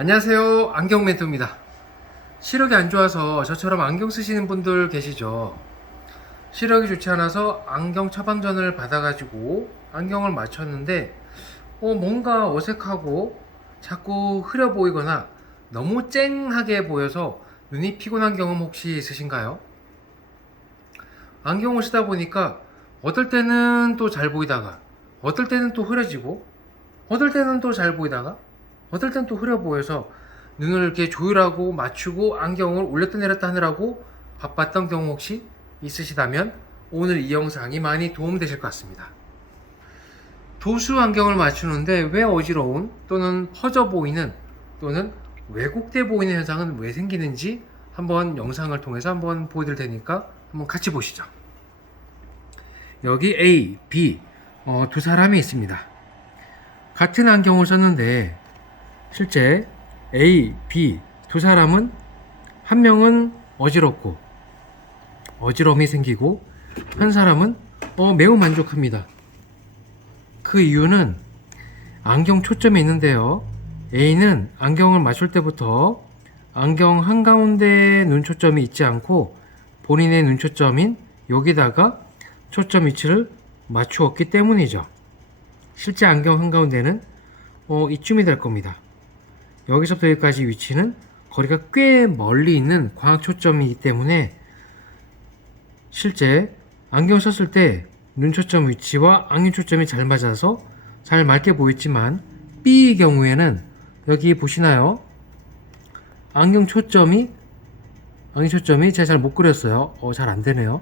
안녕하세요. 안경 멘토입니다. 시력이 안 좋아서 저처럼 안경 쓰시는 분들 계시죠? 시력이 좋지 않아서 안경 처방전을 받아가지고 안경을 맞췄는데 뭔가 어색하고 자꾸 흐려 보이거나 너무 쨍하게 보여서 눈이 피곤한 경험 혹시 있으신가요? 안경을 쓰다 보니까 어떨 때는 또 잘 보이다가 어떨 때는 또 흐려지고 어떨 때는 또 잘 보이다가 어떨 땐 또 흐려 보여서 눈을 이렇게 조율하고 맞추고 안경을 올렸다 내렸다 하느라고 바빴던 경우 혹시 있으시다면 오늘 이 영상이 많이 도움되실 것 같습니다. 도수 안경을 맞추는데 왜 어지러운 또는 퍼져 보이는 또는 왜곡돼 보이는 현상은 왜 생기는지 한번 영상을 통해서 한번 보여드릴 테니까 한번 같이 보시죠. 여기 A, B 두 사람이 있습니다. 같은 안경을 썼는데 실제 A, B 두 사람은 한 명은 어지럽고 어지러움이 생기고 한 사람은 매우 만족합니다. 그 이유는 안경 초점이 있는데요. A는 안경을 맞출 때부터 안경 한가운데 눈 초점이 있지 않고 본인의 눈 초점인 여기다가 초점 위치를 맞추었기 때문이죠. 실제 안경 한가운데는 이쯤이 될 겁니다. 여기서부터 여기까지 위치는 거리가 꽤 멀리 있는 광학 초점이기 때문에 실제 안경 썼을 때 눈 초점 위치와 안경 초점이 잘 맞아서 잘 맑게 보였지만 B의 경우에는 여기 보시나요? 안경 초점이 제가 잘 못 그렸어요. 잘 안 되네요.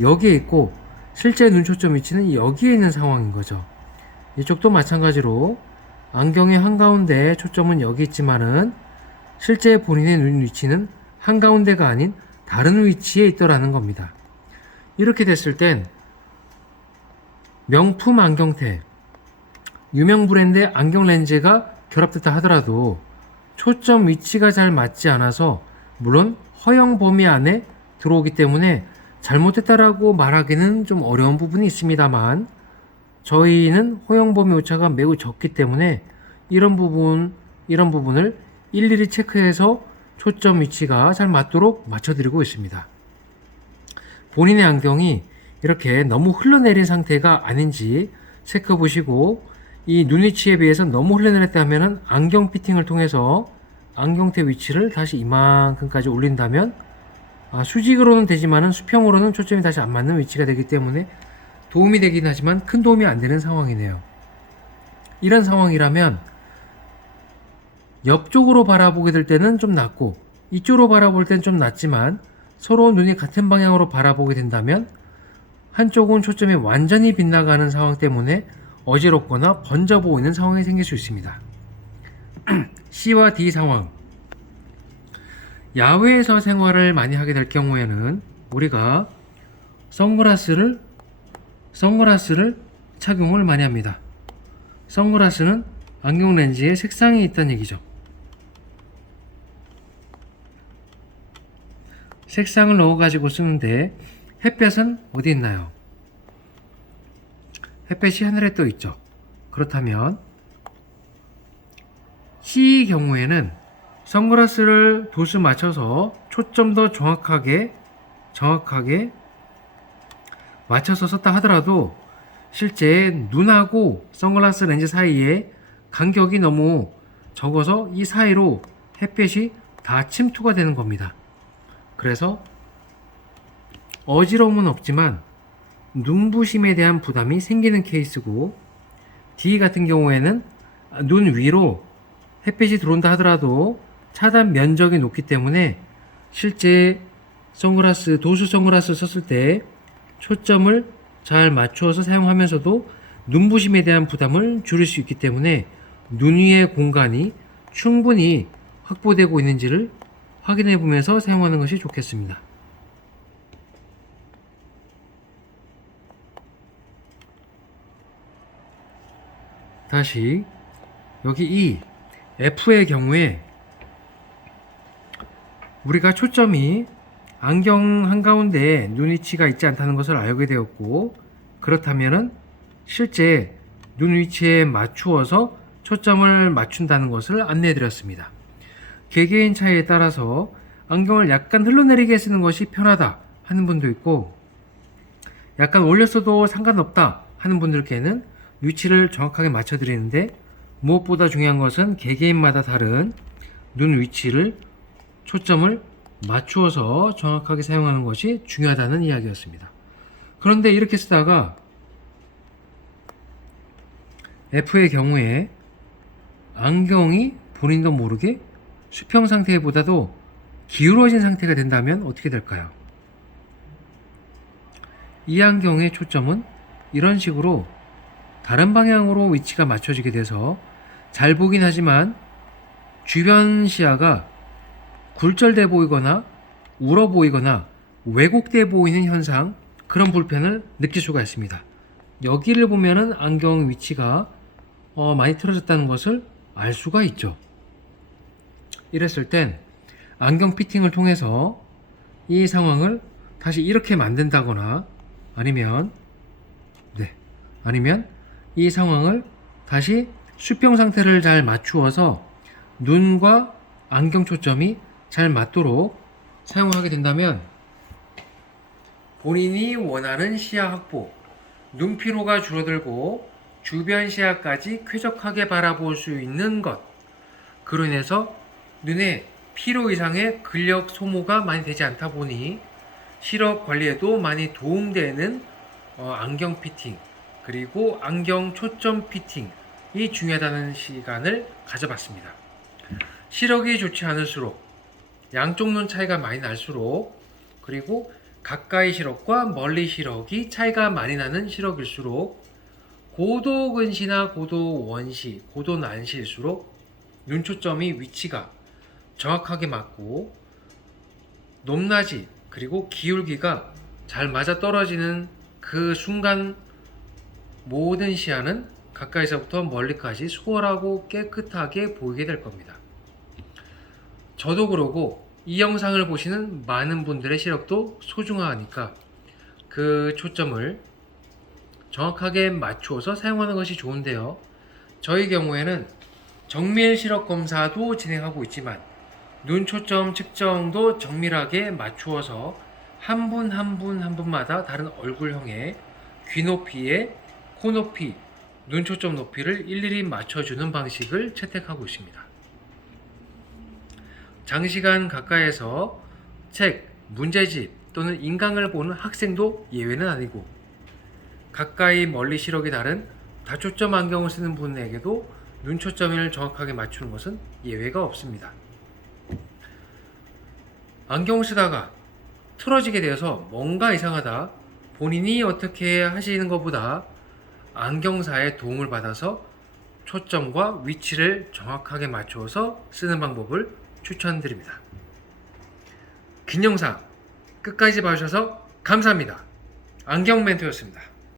여기에 있고 실제 눈 초점 위치는 여기에 있는 상황인 거죠. 이쪽도 마찬가지로 안경의 한가운데 초점은 여기 있지만은 실제 본인의 눈 위치는 한가운데가 아닌 다른 위치에 있더라는 겁니다. 이렇게 됐을 땐 명품 안경테, 유명 브랜드의 안경 렌즈가 결합됐다 하더라도 초점 위치가 잘 맞지 않아서 물론 허용 범위 안에 들어오기 때문에 잘못됐다라고 말하기는 좀 어려운 부분이 있습니다만 저희는 허용 범위 오차가 매우 적기 때문에 이런 부분을 일일이 체크해서 초점 위치가 잘 맞도록 맞춰드리고 있습니다. 본인의 안경이 이렇게 너무 흘러내린 상태가 아닌지 체크해 보시고 이 눈 위치에 비해서 너무 흘러내렸다 하면은 안경 피팅을 통해서 안경테 위치를 다시 이만큼까지 올린다면 수직으로는 되지만은 수평으로는 초점이 다시 안 맞는 위치가 되기 때문에 도움이 되긴 하지만 큰 도움이 안 되는 상황이네요. 이런 상황이라면 옆쪽으로 바라보게 될 때는 좀 낫고 이쪽으로 바라볼 때는 좀 낫지만 서로 눈이 같은 방향으로 바라보게 된다면 한쪽은 초점이 완전히 빗나가는 상황 때문에 어지럽거나 번져 보이는 상황이 생길 수 있습니다. C와 D 상황. 야외에서 생활을 많이 하게 될 경우에는 우리가 선글라스를 착용을 많이 합니다. 선글라스는 안경 렌즈에 색상이 있다는 얘기죠. 색상을 넣어가지고 쓰는데 햇볕은 어디 있나요? 햇볕이 하늘에 떠 있죠. 그렇다면 C의 경우에는 선글라스를 도수 맞춰서 초점도 정확하게 맞춰서 썼다 하더라도 실제 눈하고 선글라스 렌즈 사이에 간격이 너무 적어서 이 사이로 햇볕이 다 침투가 되는 겁니다. 그래서 어지러움은 없지만 눈부심에 대한 부담이 생기는 케이스고 D 같은 경우에는 눈 위로 햇빛이 들어온다 하더라도 차단 면적이 높기 때문에 실제 도수 선글라스 썼을 때 초점을 잘 맞추어서 사용하면서도 눈부심에 대한 부담을 줄일 수 있기 때문에 눈 위의 공간이 충분히 확보되고 있는지를 확인해 보면서 사용하는 것이 좋겠습니다. 다시 여기 이 F의 경우에 우리가 초점이 안경 한가운데에 눈 위치가 있지 않다는 것을 알게 되었고 그렇다면은 실제 눈 위치에 맞추어서 초점을 맞춘다는 것을 안내해 드렸습니다. 개개인 차이에 따라서 안경을 약간 흘러내리게 쓰는 것이 편하다 하는 분도 있고, 약간 올렸어도 상관없다 하는 분들께는 위치를 정확하게 맞춰 드리는데, 무엇보다 중요한 것은 개개인마다 다른 눈 위치를 초점을 맞추어서 정확하게 사용하는 것이 중요하다는 이야기였습니다. 그런데 이렇게 쓰다가 F의 경우에 안경이 본인도 모르게 수평 상태보다도 기울어진 상태가 된다면 어떻게 될까요? 이 안경의 초점은 이런 식으로 다른 방향으로 위치가 맞춰지게 돼서 잘 보긴 하지만 주변 시야가 굴절돼 보이거나 울어 보이거나 왜곡돼 보이는 현상, 그런 불편을 느낄 수가 있습니다. 여기를 보면은 안경 위치가 많이 틀어졌다는 것을 알 수가 있죠. 이랬을 땐 안경 피팅을 통해서 이 상황을 다시 이렇게 만든다거나 아니면 이 상황을 다시 수평 상태를 잘 맞추어서 눈과 안경 초점이 잘 맞도록 사용하게 된다면 본인이 원하는 시야 확보, 눈 피로가 줄어들고 주변 시야까지 쾌적하게 바라볼 수 있는 것, 그로 인해서 눈에 필요 이상의 근력 소모가 많이 되지 않다 보니 시력 관리에도 많이 도움되는 안경 피팅, 그리고 안경 초점 피팅이 중요하다는 시간을 가져봤습니다. 시력이 좋지 않을수록, 양쪽 눈 차이가 많이 날수록, 그리고 가까이 시력과 멀리 시력이 차이가 많이 나는 시력일수록, 고도 근시나 고도 원시, 고도 난시일수록 눈 초점이 위치가 정확하게 맞고 높낮이 그리고 기울기가 잘 맞아 떨어지는 그 순간 모든 시야는 가까이서부터 멀리까지 수월하고 깨끗하게 보이게 될 겁니다. 저도 그러고 이 영상을 보시는 많은 분들의 시력도 소중하니까 그 초점을 정확하게 맞추어서 사용하는 것이 좋은데요. 저희 경우에는 정밀 시력 검사도 진행하고 있지만 눈 초점 측정도 정밀하게 맞추어서 한 분 한 분마다 다른 얼굴형의 귀 높이에 코 높이, 눈 초점 높이를 일일이 맞춰주는 방식을 채택하고 있습니다. 장시간 가까이에서 책, 문제집 또는 인강을 보는 학생도 예외는 아니고, 가까이 멀리 시력이 다른 다초점 안경을 쓰는 분에게도 눈 초점을 정확하게 맞추는 것은 예외가 없습니다. 안경을 쓰다가 틀어지게 되어서 뭔가 이상하다, 본인이 어떻게 하시는 것보다 안경사의 도움을 받아서 초점과 위치를 정확하게 맞추어서 쓰는 방법을 추천드립니다. 긴 영상 끝까지 봐주셔서 감사합니다. 안경 멘토였습니다.